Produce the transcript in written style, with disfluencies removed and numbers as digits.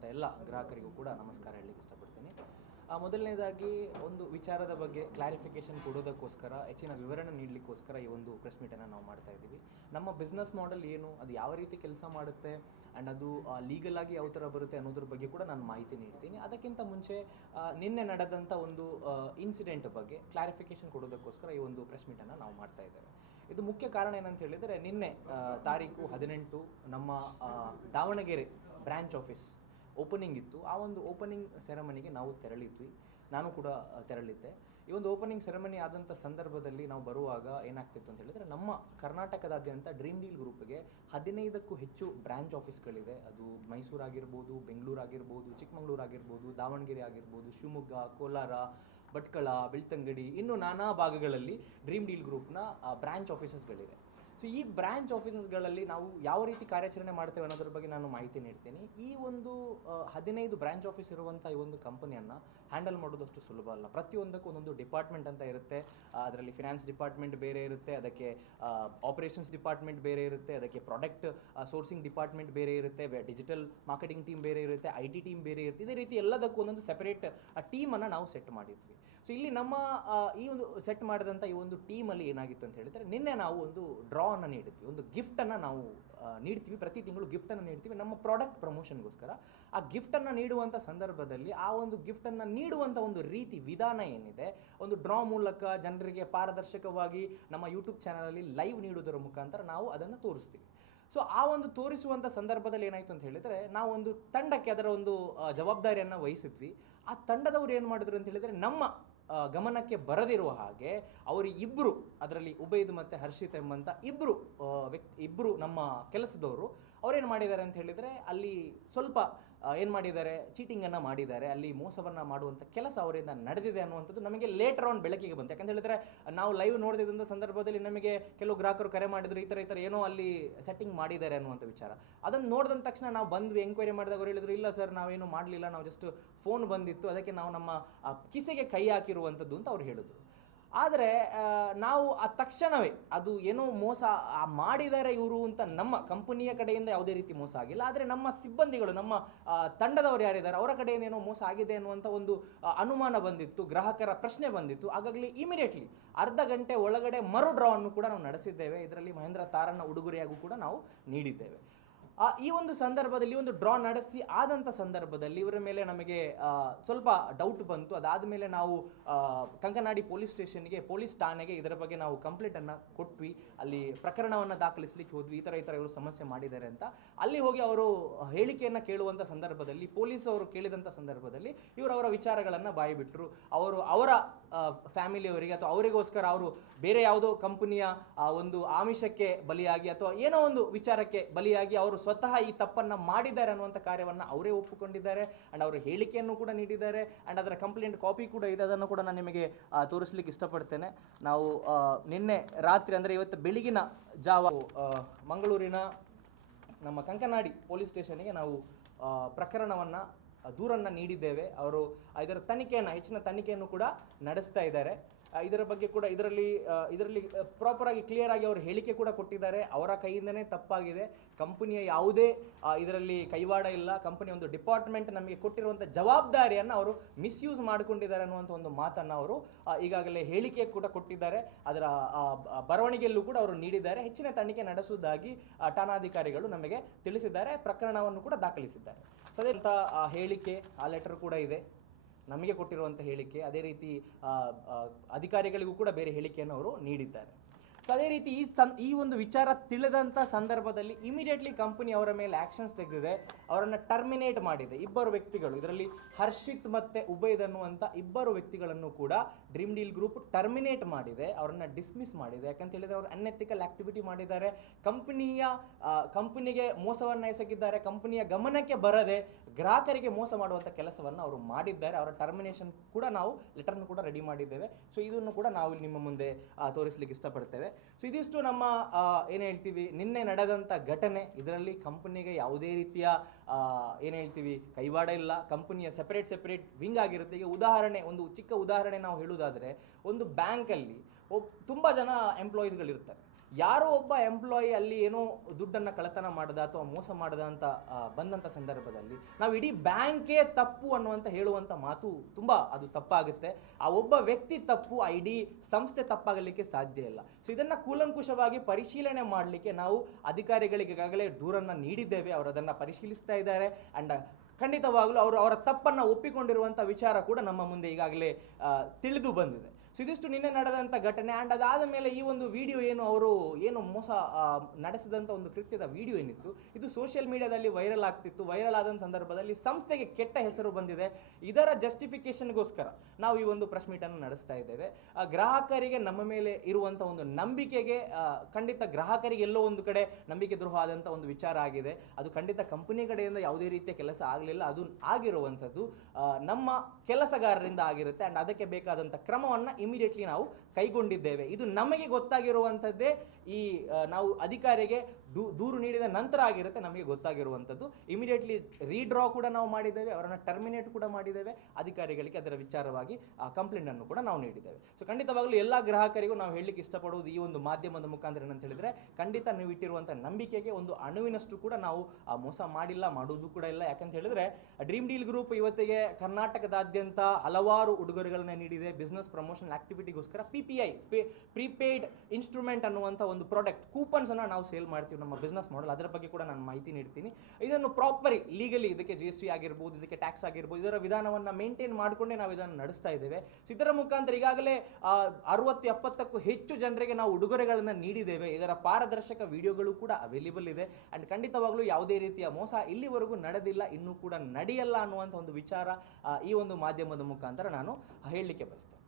ಇರುವಂಥ ಎಲ್ಲ ಗ್ರಾಹಕರಿಗೂ ಕೂಡ ನಮಸ್ಕಾರ ಹೇಳಲಿಕ್ಕೆ ಇಷ್ಟಪಡ್ತೀನಿ. ಮೊದಲನೇದಾಗಿ ಒಂದು ವಿಚಾರದ ಬಗ್ಗೆ ಕ್ಲಾರಿಫಿಕೇಷನ್ ಕೊಡೋದಕ್ಕೋಸ್ಕರ ಹೆಚ್ಚಿನ ವಿವರಣೆ ನೀಡಲಿಕ್ಕೋಸ್ಕರ ಈ ಒಂದು ಪ್ರೆಸ್ ಮೀಟನ್ನು ನಾವು ಮಾಡ್ತಾ ಇದ್ದೀವಿ. ನಮ್ಮ ಬಿಸ್ನೆಸ್ ಮಾಡೆಲ್ ಏನು, ಅದು ಯಾವ ರೀತಿ ಕೆಲಸ ಮಾಡುತ್ತೆ ಆ್ಯಂಡ್ ಅದು ಲೀಗಲ್ ಆಗಿ ಯಾವ ಥರ ಬರುತ್ತೆ ಅನ್ನೋದ್ರ ಬಗ್ಗೆ ಕೂಡ ನಾನು ಮಾಹಿತಿ ನೀಡ್ತೀನಿ. ಅದಕ್ಕಿಂತ ಮುಂಚೆ ನಿನ್ನೆ ನಡೆದಂಥ ಒಂದು ಇನ್ಸಿಡೆಂಟ್ ಬಗ್ಗೆ ಕ್ಲಾರಿಫಿಕೇಷನ್ ಕೊಡೋದಕ್ಕೋಸ್ಕರ ಈ ಒಂದು ಪ್ರೆಸ್ ಮೀಟನ್ನು ನಾವು ಮಾಡ್ತಾ ಇದ್ದೇವೆ. ಇದು ಮುಖ್ಯ ಕಾರಣ ಏನಂತ ಹೇಳಿದರೆ, ನಿನ್ನೆ ತಾರೀಕು 18 ನಮ್ಮ ದಾವಣಗೆರೆ ಬ್ರ್ಯಾಂಚ್ ಆಫೀಸ್ ಓಪನಿಂಗ್ ಇತ್ತು. ಆ ಒಂದು ಓಪನಿಂಗ್ ಸೆರೆಮನಿಗೆ ನಾವು ತೆರಳಿದ್ವಿ, ನಾನು ಕೂಡ ತೆರಳಿದ್ದೆ. ಈ ಒಂದು ಓಪನಿಂಗ್ ಸೆರೆಮನಿ ಆದಂಥ ಸಂದರ್ಭದಲ್ಲಿ ನಾವು ಬರುವಾಗ ಏನಾಗ್ತಿತ್ತು ಅಂತ ಹೇಳಿದರೆ, ನಮ್ಮ ಕರ್ನಾಟಕದಾದ್ಯಂತ ಡ್ರೀಮ್ ಡೀಲ್ ಗ್ರೂಪ್ಗೆ 15ಕ್ಕೂ ಹೆಚ್ಚು ಬ್ರ್ಯಾಂಚ್ ಆಫೀಸ್ಗಳಿದೆ. ಅದು ಮೈಸೂರು ಆಗಿರ್ಬೋದು, ಬೆಂಗಳೂರು ಆಗಿರ್ಬೋದು, ಚಿಕ್ಕಮಗಳೂರು ಆಗಿರ್ಬೋದು, ದಾವಣಗೆರೆ ಆಗಿರ್ಬೋದು, ಶಿವಮೊಗ್ಗ, ಕೋಲಾರ, ಭಟ್ಕಳ, ಬೆಳ್ತಂಗಡಿ, ಇನ್ನು ನಾನಾ ಭಾಗಗಳಲ್ಲಿ ಡ್ರೀಮ್ ಡೀಲ್ ಗ್ರೂಪ್ನ ಬ್ರ್ಯಾಂಚ್ ಆಫೀಸಸ್ಗಳಿದೆ. ಸೊ ಈ ಬ್ರ್ಯಾಂಚ್ ಆಫೀಸಸ್ಗಳಲ್ಲಿ ನಾವು ಯಾವ ರೀತಿ ಕಾರ್ಯಾಚರಣೆ ಮಾಡ್ತೇವೆ ಅನ್ನೋದ್ರ ಬಗ್ಗೆ ನಾನು ಮಾಹಿತಿ ನೀಡ್ತೀನಿ. ಈ ಒಂದು 15 ಬ್ರ್ಯಾಂಚ್ ಆಫೀಸ್ ಇರುವಂಥ ಈ ಒಂದು ಕಂಪನಿಯನ್ನು ಹ್ಯಾಂಡಲ್ ಮಾಡೋದಷ್ಟು ಸುಲಭ ಅಲ್ಲ. ಪ್ರತಿಯೊಂದಕ್ಕೂ ಒಂದೊಂದು ಡಿಪಾರ್ಟ್ಮೆಂಟ್ ಅಂತ ಇರುತ್ತೆ. ಅದರಲ್ಲಿ ಫಿನಾನ್ಸ್ ಡಿಪಾರ್ಟ್ಮೆಂಟ್ ಬೇರೆ ಇರುತ್ತೆ, ಅದಕ್ಕೆ ಆಪರೇಷನ್ಸ್ ಡಿಪಾರ್ಟ್ಮೆಂಟ್ ಬೇರೆ ಇರುತ್ತೆ, ಅದಕ್ಕೆ ಪ್ರಾಡಕ್ಟ್ ಸೋರ್ಸಿಂಗ್ ಡಿಪಾರ್ಟ್ಮೆಂಟ್ ಬೇರೆ ಇರುತ್ತೆ, ಡಿಜಿಟಲ್ ಮಾರ್ಕೆಟಿಂಗ್ ಟೀಮ್ ಬೇರೆ ಇರುತ್ತೆ, IT ಟೀಮ್ ಬೇರೆ ಇರುತ್ತೆ. ಇದೇ ರೀತಿ ಎಲ್ಲದಕ್ಕೂ ಒಂದೊಂದು ಸೆಪರೇಟ್ ಟೀಮನ್ನು ನಾವು ಸೆಟ್ ಮಾಡಿದ್ವಿ. ಸೊ ಇಲ್ಲಿ ನಮ್ಮ ಈ ಒಂದು ಸೆಟ್ ಮಾಡಿದಂಥ ಈ ಒಂದು ಟೀಮಲ್ಲಿ ಏನಾಗಿತ್ತು ಅಂತ ಹೇಳಿದರೆ, ನಿನ್ನೆ ನಾವು ಒಂದು ಡ್ರಾವನ್ನು ನೀಡಿದ್ವಿ, ಒಂದು ಗಿಫ್ಟನ್ನು ನಾವು ನೀಡ್ತೀವಿ. ಪ್ರತಿ ತಿಂಗಳು ಗಿಫ್ಟನ್ನು ನೀಡ್ತೀವಿ ನಮ್ಮ ಪ್ರಾಡಕ್ಟ್ ಪ್ರಮೋಷನ್ಗೋಸ್ಕರ. ಆ ಗಿಫ್ಟನ್ನು ನೀಡುವಂಥ ಸಂದರ್ಭದಲ್ಲಿ ಆ ಒಂದು ಗಿಫ್ಟನ್ನು ನೀಡುವಂಥ ಒಂದು ರೀತಿ ವಿಧಾನ ಏನಿದೆ, ಒಂದು ಡ್ರಾ ಮೂಲಕ ಜನರಿಗೆ ಪಾರದರ್ಶಕವಾಗಿ ನಮ್ಮ ಯೂಟ್ಯೂಬ್ ಚಾನಲಲ್ಲಿ ಲೈವ್ ನೀಡುವುದರ ಮುಖಾಂತರ ನಾವು ಅದನ್ನು ತೋರಿಸ್ತೀವಿ. ಸೊ ಆ ಒಂದು ತೋರಿಸುವಂಥ ಸಂದರ್ಭದಲ್ಲಿ ಏನಾಯಿತು ಅಂತ ಹೇಳಿದರೆ, ನಾವು ಒಂದು ತಂಡಕ್ಕೆ ಅದರ ಒಂದು ಜವಾಬ್ದಾರಿಯನ್ನು ವಹಿಸಿದ್ವಿ. ಆ ತಂಡದವರು ಏನು ಮಾಡಿದ್ರು ಅಂತ ಹೇಳಿದರೆ, ನಮ್ಮ ಗಮನಕ್ಕೆ ಬರದಿರುವ ಹಾಗೆ ಅವರು ಇಬ್ಬರು, ಅದರಲ್ಲಿ ಉಬೈದ್ ಮತ್ತು ಹರ್ಷಿತ್ ಎಂಬಂಥ ಇಬ್ಬರು ನಮ್ಮ ಕೆಲಸದವರು ಅವರೇನು ಮಾಡಿದ್ದಾರೆ ಅಂತ ಹೇಳಿದರೆ, ಅಲ್ಲಿ ಸ್ವಲ್ಪ ಏನು ಮಾಡಿದ್ದಾರೆ, ಚೀಟಿಂಗನ್ನು ಮಾಡಿದ್ದಾರೆ. ಅಲ್ಲಿ ಮೋಸವನ್ನು ಮಾಡುವಂಥ ಕೆಲಸ ಅವರಿಂದ ನಡೆದಿದೆ ಅನ್ನುವಂಥದ್ದು ನಮಗೆ ಲೇಟರ್ ಆನ್ ಬೆಳಕಿಗೆ ಬಂತು. ಯಾಕಂತ ಹೇಳಿದರೆ, ನಾವು ಲೈವ್ ನೋಡ್ತಿದ್ದಂಥ ಸಂದರ್ಭದಲ್ಲಿ ನಮಗೆ ಕೆಲವು ಗ್ರಾಹಕರು ಕರೆ ಮಾಡಿದ್ರು, ಈ ಥರ ಏನೋ ಅಲ್ಲಿ ಸೆಟ್ಟಿಂಗ್ ಮಾಡಿದ್ದಾರೆ ಅನ್ನುವಂಥ ವಿಚಾರ. ಅದನ್ನು ನೋಡಿದ ತಕ್ಷಣ ನಾವು ಬಂದ್ವಿ, ಎಂಕ್ವೈರಿ ಮಾಡಿದಾಗ ಅವ್ರು ಹೇಳಿದ್ರು, ಇಲ್ಲ ಸರ್ ನಾವೇನು ಮಾಡಲಿಲ್ಲ, ನಾವು ಜಸ್ಟ್ ಫೋನ್ ಬಂದಿತ್ತು, ಅದಕ್ಕೆ ನಾವು ನಮ್ಮ ಕಿಸೆಗೆ ಕೈ ಹಾಕಿರುವಂಥದ್ದು ಅಂತ ಅವ್ರು ಹೇಳಿದ್ರು. ಆದರೆ ನಾವು ಆ ತಕ್ಷಣವೇ ಅದು ಏನೋ ಮೋಸ ಮಾಡಿದ್ದಾರೆ ಇವರು ಅಂತ, ನಮ್ಮ ಕಂಪನಿಯ ಕಡೆಯಿಂದ ಯಾವುದೇ ರೀತಿ ಮೋಸ ಆಗಿಲ್ಲ, ಆದರೆ ನಮ್ಮ ಸಿಬ್ಬಂದಿಗಳು, ನಮ್ಮ ತಂಡದವರು ಯಾರಿದ್ದಾರೆ ಅವರ ಕಡೆಯಿಂದ ಏನೋ ಮೋಸ ಆಗಿದೆ ಅನ್ನುವಂಥ ಒಂದು ಅನುಮಾನ ಬಂದಿತ್ತು, ಗ್ರಾಹಕರ ಪ್ರಶ್ನೆ ಬಂದಿತ್ತು. ಹಾಗಾಗಿ ಇಮಿಡಿಯೇಟ್ಲಿ ಅರ್ಧ ಗಂಟೆ ಒಳಗಡೆ ಮರು ಡ್ರಾವನ್ನು ಕೂಡ ನಾವು ನಡೆಸಿದ್ದೇವೆ. ಇದರಲ್ಲಿ ಮಹೇಂದ್ರ ತಾರನ್ನ ಉಡುಗೊರೆಯಾಗೂ ಕೂಡ ನಾವು ನೀಡಿದ್ದೇವೆ. ಈ ಒಂದು ಸಂದರ್ಭದಲ್ಲಿ ಒಂದು ಡ್ರಾ ನಡೆಸಿ ಆದಂಥ ಸಂದರ್ಭದಲ್ಲಿ ಇವರ ಮೇಲೆ ನಮಗೆ ಸ್ವಲ್ಪ ಡೌಟ್ ಬಂತು. ಅದಾದಮೇಲೆ ನಾವು ಕಂಕನಾಡಿ ಪೊಲೀಸ್ ಸ್ಟೇಷನ್ಗೆ, ಪೊಲೀಸ್ ಠಾಣೆಗೆ ಇದರ ಬಗ್ಗೆ ನಾವು ಕಂಪ್ಲೇಂಟನ್ನು ಕೊಟ್ವಿ. ಅಲ್ಲಿ ಪ್ರಕರಣವನ್ನು ದಾಖಲಿಸಲಿಕ್ಕೆ ಹೋದ್ವಿ, ಈ ಥರ ಇವರು ಸಮಸ್ಯೆ ಮಾಡಿದ್ದಾರೆ ಅಂತ. ಅಲ್ಲಿ ಹೋಗಿ ಅವರು ಹೇಳಿಕೆಯನ್ನು ಕೇಳುವಂಥ ಸಂದರ್ಭದಲ್ಲಿ, ಪೊಲೀಸ್ ಅವರು ಕೇಳಿದಂಥ ಸಂದರ್ಭದಲ್ಲಿ ಇವರು ಅವರ ವಿಚಾರಗಳನ್ನು ಬಾಯಿಬಿಟ್ರು. ಅವರ ಫ್ಯಾಮಿಲಿಯವರಿಗೆ ಅಥವಾ ಅವರಿಗೋಸ್ಕರ ಅವರು ಬೇರೆ ಯಾವುದೋ ಕಂಪನಿಯ ಒಂದು ಆಮಿಷಕ್ಕೆ ಬಲಿಯಾಗಿ ಅಥವಾ ಏನೋ ಒಂದು ವಿಚಾರಕ್ಕೆ ಬಲಿಯಾಗಿ ಅವರು ಸ್ವತಃ ಈ ತಪ್ಪನ್ನು ಮಾಡಿದ್ದಾರೆ ಅನ್ನುವಂಥ ಕಾರ್ಯವನ್ನು ಅವರೇ ಒಪ್ಪಿಕೊಂಡಿದ್ದಾರೆ. ಆ್ಯಂಡ್ ಅವರು ಹೇಳಿಕೆಯನ್ನು ಕೂಡ ನೀಡಿದ್ದಾರೆ. ಆ್ಯಂಡ್ ಅದರ ಕಂಪ್ಲೇಂಟ್ ಕಾಪಿ ಕೂಡ ಇದೆ, ಅದನ್ನು ಕೂಡ ನಾನು ನಿಮಗೆ ತೋರಿಸಲಿಕ್ಕೆ ಇಷ್ಟಪಡ್ತೇನೆ. ನಾವು ನಿನ್ನೆ ರಾತ್ರಿ ಅಂದರೆ ಇವತ್ತು ಬೆಳಗಿನ ಜಾವ ಮಂಗಳೂರಿನ ನಮ್ಮ ಕಂಕನಾಡಿ ಪೊಲೀಸ್ ಸ್ಟೇಷನ್ಗೆ ನಾವು ಪ್ರಕರಣವನ್ನು ದೂರನ್ನು ನೀಡಿದ್ದೇವೆ. ಅವರು ಇದರ ತನಿಖೆಯನ್ನು, ಹೆಚ್ಚಿನ ತನಿಖೆಯನ್ನು ಕೂಡ ನಡೆಸ್ತಾ ಇದ್ದಾರೆ. ಇದರ ಬಗ್ಗೆ ಕೂಡ ಇದರಲ್ಲಿ ಪ್ರಾಪರಾಗಿ ಕ್ಲಿಯರ್ ಆಗಿ ಅವರು ಹೇಳಿಕೆ ಕೂಡ ಕೊಟ್ಟಿದ್ದಾರೆ. ಅವರ ಕೈಯಿಂದನೇ ತಪ್ಪಾಗಿದೆ, ಕಂಪನಿಯ ಯಾವುದೇ ಇದರಲ್ಲಿ ಕೈವಾಡ ಇಲ್ಲ, ಕಂಪನಿಯ ಒಂದು ಡಿಪಾರ್ಟ್ಮೆಂಟ್ ನಮಗೆ ಕೊಟ್ಟಿರುವಂಥ ಜವಾಬ್ದಾರಿಯನ್ನು ಅವರು ಮಿಸ್ಯೂಸ್ ಮಾಡಿಕೊಂಡಿದ್ದಾರೆ ಅನ್ನುವಂಥ ಒಂದು ಮಾತನ್ನು ಅವರು ಈಗಾಗಲೇ ಹೇಳಿಕೆ ಕೂಡ ಕೊಟ್ಟಿದ್ದಾರೆ. ಅದರ ಬರವಣಿಗೆಯಲ್ಲೂ ಕೂಡ ಅವರು ನೀಡಿದ್ದಾರೆ. ಹೆಚ್ಚಿನ ತನಿಖೆ ನಡೆಸುವುದಾಗಿ ಠಾಣಾಧಿಕಾರಿಗಳು ನಮಗೆ ತಿಳಿಸಿದ್ದಾರೆ. ಪ್ರಕರಣವನ್ನು ಕೂಡ ದಾಖಲಿಸಿದ್ದಾರೆ. ಸೊ ಅದೇ ಹೇಳಿಕೆ, ಆ ಲೆಟರ್ ಕೂಡ ಇದೆ, ನಮಗೆ ಕೊಟ್ಟಿರುವಂಥ ಹೇಳಿಕೆ. ಅದೇ ರೀತಿ ಅಧಿಕಾರಿಗಳಿಗೂ ಕೂಡ ಬೇರೆ ಹೇಳಿಕೆಯನ್ನು ಅವರು ನೀಡಿದ್ದಾರೆ. ಸೊ ಅದೇ ರೀತಿ ಈ ಒಂದು ವಿಚಾರ ತಿಳಿದಂಥ ಸಂದರ್ಭದಲ್ಲಿ ಇಮಿಡಿಯೇಟ್ಲಿ ಕಂಪನಿ ಅವರ ಮೇಲೆ ಆ್ಯಕ್ಷನ್ಸ್ ತೆಗೆದಿದೆ, ಅವರನ್ನು ಟರ್ಮಿನೇಟ್ ಮಾಡಿದೆ. ಇಬ್ಬರು ವ್ಯಕ್ತಿಗಳು, ಇದರಲ್ಲಿ ಹರ್ಷಿತ್ ಮತ್ತು ಉಬೈದ್ ಅನ್ನುವಂಥ ಇಬ್ಬರು ವ್ಯಕ್ತಿಗಳನ್ನು ಕೂಡ ಡ್ರೀಮ್ ಡೀಲ್ ಗ್ರೂಪ್ ಟರ್ಮಿನೇಟ್ ಮಾಡಿದೆ, ಅವರನ್ನು ಡಿಸ್ಮಿಸ್ ಮಾಡಿದೆ. ಯಾಕಂತ ಹೇಳಿದರೆ ಅವರು ಅನ್ಎಥಿಕಲ್ ಆಕ್ಟಿವಿಟಿ ಮಾಡಿದ್ದಾರೆ, ಕಂಪನಿಗೆ ಮೋಸವನ್ನು ಎಸಗಿದ್ದಾರೆ, ಕಂಪನಿಯ ಗಮನಕ್ಕೆ ಬರದೆ ಗ್ರಾಹಕರಿಗೆ ಮೋಸ ಮಾಡುವಂಥ ಕೆಲಸವನ್ನು ಅವರು ಮಾಡಿದ್ದಾರೆ. ಅವರ ಟರ್ಮಿನೇಷನ್ ಕೂಡ ನಾವು ಲೆಟರ್ನ್ನು ಕೂಡ ರೆಡಿ ಮಾಡಿದ್ದೇವೆ. ಸೊ ಇದನ್ನು ಕೂಡ ನಾವು ನಿಮ್ಮ ಮುಂದೆ ತೋರಿಸಲಿಕ್ಕೆ ಇಷ್ಟಪಡ್ತೇವೆ. ಸೊ ಇದಿಷ್ಟು ನಮ್ಮ ಏನು ಹೇಳ್ತೀವಿ ನಿನ್ನೆ ನಡೆದಂಥ ಘಟನೆ. ಇದರಲ್ಲಿ ಕಂಪನಿಗೆ ಯಾವುದೇ ರೀತಿಯ ಏನು ಹೇಳ್ತೀವಿ ಕೈವಾಡ ಇಲ್ಲ, ಕಂಪನಿಯ ಸೆಪರೇಟ್ ವಿಂಗ್ ಆಗಿರುತ್ತೆ. ಈಗ ಉದಾಹರಣೆ, ಒಂದು ಚಿಕ್ಕ ಉದಾಹರಣೆ ನಾವು ಹೇಳುವುದಾದರೆ, ಒಂದು ಬ್ಯಾಂಕಲ್ಲಿ ತುಂಬ ಜನ ಎಂಪ್ಲಾಯೀಸ್ಗಳಿರ್ತಾರೆ. ಯಾರೋ ಒಬ್ಬ ಎಂಪ್ಲಾಯಿ ಅಲ್ಲಿ ಏನೋ ದುಡ್ಡನ್ನು ಕಳ್ಳತನ ಮಾಡದ ಅಥವಾ ಮೋಸ ಮಾಡದ ಅಂತ ಬಂದಂಥ ಸಂದರ್ಭದಲ್ಲಿ ನಾವು ಇಡೀ ಬ್ಯಾಂಕೇ ತಪ್ಪು ಅನ್ನುವಂಥ ಹೇಳುವಂಥ ಮಾತು ತುಂಬ ಅದು ತಪ್ಪಾಗುತ್ತೆ. ಆ ಒಬ್ಬ ವ್ಯಕ್ತಿ ತಪ್ಪು, ಆ ಇಡೀ ಸಂಸ್ಥೆ ತಪ್ಪಾಗಲಿಕ್ಕೆ ಸಾಧ್ಯ ಇಲ್ಲ. ಸೊ ಇದನ್ನು ಕೂಲಂಕುಷವಾಗಿ ಪರಿಶೀಲನೆ ಮಾಡಲಿಕ್ಕೆ ನಾವು ಅಧಿಕಾರಿಗಳಿಗೆ ಈಗಾಗಲೇ ದೂರನ್ನು ನೀಡಿದ್ದೇವೆ. ಅವರು ಅದನ್ನು ಪರಿಶೀಲಿಸ್ತಾ ಇದ್ದಾರೆ. ಆ್ಯಂಡ್ ಖಂಡಿತವಾಗಲೂ ಅವರ ತಪ್ಪನ್ನು ಒಪ್ಪಿಕೊಂಡಿರುವಂಥ ವಿಚಾರ ಕೂಡ ನಮ್ಮ ಮುಂದೆ ಈಗಾಗಲೇ ತಿಳಿದು ಬಂದಿದೆ. ಸೊ ಇದಿಷ್ಟು ನಿನ್ನೆ ನಡೆದಂಥ ಘಟನೆ. ಆ್ಯಂಡ್ ಅದಾದ ಮೇಲೆ ಈ ಒಂದು ವಿಡಿಯೋ ಏನು ಮೋಸ ನಡೆಸಿದಂಥ ಒಂದು ಕೃತ್ಯದ ವಿಡಿಯೋ ಏನಿತ್ತು, ಇದು ಸೋಷಿಯಲ್ ಮೀಡಿಯಾದಲ್ಲಿ ವೈರಲ್ ಆಗ್ತಿತ್ತು. ವೈರಲ್ ಆದ ಸಂದರ್ಭದಲ್ಲಿ ಸಂಸ್ಥೆಗೆ ಕೆಟ್ಟ ಹೆಸರು ಬಂದಿದೆ. ಇದರ ಜಸ್ಟಿಫಿಕೇಶನ್ಗೋಸ್ಕರ ನಾವು ಈ ಒಂದು ಪ್ರೆಸ್ ಮೀಟನ್ನು ನಡೆಸ್ತಾ ಇದ್ದೇವೆ. ಗ್ರಾಹಕರಿಗೆ ನಮ್ಮ ಮೇಲೆ ಇರುವಂಥ ಒಂದು ನಂಬಿಕೆಗೆ ಖಂಡಿತ ಗ್ರಾಹಕರಿಗೆ ಎಲ್ಲೋ ಒಂದು ಕಡೆ ನಂಬಿಕೆ ದ್ರೋಹ ಆದಂಥ ಒಂದು ವಿಚಾರ ಆಗಿದೆ. ಅದು ಖಂಡಿತ ಕಂಪನಿ ಕಡೆಯಿಂದ ಯಾವುದೇ ರೀತಿಯ ಕೆಲಸ ಆಗಲಿಲ್ಲ. ಅದು ಆಗಿರುವಂಥದ್ದು ನಮ್ಮ ಕೆಲಸಗಾರರಿಂದ ಆಗಿರುತ್ತೆ. ಆ್ಯಂಡ್ ಅದಕ್ಕೆ ಬೇಕಾದಂಥ ಕ್ರಮವನ್ನು ಇಮಿಡಿಯೇಟ್ಲಿ ನಾವು ಕೈಗೊಂಡಿದ್ದೇವೆ. ಇದು ನಮಗೆ ಗೊತ್ತಾಗಿರುವಂಥದ್ದೇ ಈ ನಾವು ಅಧಿಕಾರಿಗೆ ದೂರು ನೀಡಿದ ನಂತರ ಆಗಿರುತ್ತೆ ನಮಗೆ ಗೊತ್ತಾಗಿರುವಂಥದ್ದು. ಇಮಿಡಿಯೇಟ್ಲಿ ರೀಡ್ರಾ ಕೂಡ ನಾವು ಮಾಡಿದ್ದೇವೆ, ಅವರನ್ನು ಟರ್ಮಿನೇಟ್ ಕೂಡ ಮಾಡಿದ್ದೇವೆ. ಅಧಿಕಾರಿಗಳಿಗೆ ಅದರ ವಿಚಾರವಾಗಿ ಕಂಪ್ಲೇಂಟನ್ನು ಕೂಡ ನಾವು ನೀಡಿದ್ದೇವೆ. ಸೊ ಖಂಡಿತವಾಗಲೂ ಎಲ್ಲ ಗ್ರಾಹಕರಿಗೂ ನಾವು ಹೇಳಲಿಕ್ಕೆ ಇಷ್ಟಪಡುವುದು ಈ ಒಂದು ಮಾಧ್ಯಮದ ಮುಖಾಂತರ ಏನಂತ ಹೇಳಿದರೆ, ಖಂಡಿತ ನೀವು ಇಟ್ಟಿರುವಂಥ ನಂಬಿಕೆಗೆ ಒಂದು ಅಣುವಿನಷ್ಟು ಕೂಡ ನಾವು ಮೋಸ ಮಾಡಿಲ್ಲ, ಮಾಡುವುದು ಕೂಡ ಇಲ್ಲ. ಯಾಕಂತ ಹೇಳಿದ್ರೆ ಡ್ರೀಮ್ ಡೀಲ್ ಗ್ರೂಪ್ ಇವತ್ತಿಗೆ ಕರ್ನಾಟಕದಾದ್ಯಂತ ಹಲವಾರು ಉಡುಗೊರೆಗಳನ್ನ ನೀಡಿದೆ. ಬಿಸ್ನೆಸ್ ಪ್ರಮೋಷನ್ ಆಕ್ಟಿವಿಟಿಗೋಸ್ಕರ PPI ಪ್ರೀಪೇಯ್ಡ್ ಇನ್ಸ್ಟ್ರೂಮೆಂಟ್ ಅನ್ನುವಂಥ ಒಂದು ಪ್ರಾಡಕ್ಟ್ ಕೂಪನ್ಸ್ ಅನ್ನು ನಾವು ಸೇಲ್ ಮಾಡ್ತೀವಿ ನಮ್ಮ ಬಿಸ್ನೆಸ್ ಮಾಡಲ್. ಅದರ ಬಗ್ಗೆ ಕೂಡ ನಾನು ಮಾಹಿತಿ ನೀಡ್ತೀನಿ. ಇದನ್ನು ಪ್ರಾಪರಿ ಲೀಗಲಿ ಇದಕ್ಕೆ GST ಆಗಿರ್ಬೋದು, ಇದಕ್ಕೆ ಟ್ಯಾಕ್ಸ್ ಆಗಿರ್ಬೋದು, ಇದರ ವಿಧಾನವನ್ನು ಮೇಂಟೈನ್ ಮಾಡಿಕೊಂಡೇ ನಾವು ಇದನ್ನು ನಡೆಸ್ತಾ ಇದ್ದೇವೆ. ಸೊ ಇದರ ಮುಖಾಂತರ ಈಗಾಗಲೇ 60-70ಕ್ಕೂ ಹೆಚ್ಚು ಜನರಿಗೆ ನಾವು ಉಡುಗೊರೆಗಳನ್ನು ನೀಡಿದ್ದೇವೆ. ಇದರ ಪಾರದರ್ಶಕ ವಿಡಿಯೋಗಳು ಕೂಡ ಅವೈಲೇಬಲ್ ಇದೆ. ಆ್ಯಂಡ್ ಖಂಡಿತವಾಗ್ಲೂ ಯಾವುದೇ ರೀತಿಯ ಮೋಸ ಇಲ್ಲಿವರೆಗೂ ನಡೆದಿಲ್ಲ, ಇನ್ನೂ ಕೂಡ ನಡೆಯಲ್ಲ ಅನ್ನುವಂಥ ಒಂದು ವಿಚಾರ ಈ ಒಂದು ಮಾಧ್ಯಮದ ಮುಖಾಂತರ ನಾನು ಹೇಳಲಿಕ್ಕೆ ಬಯಸ್ತೇನೆ.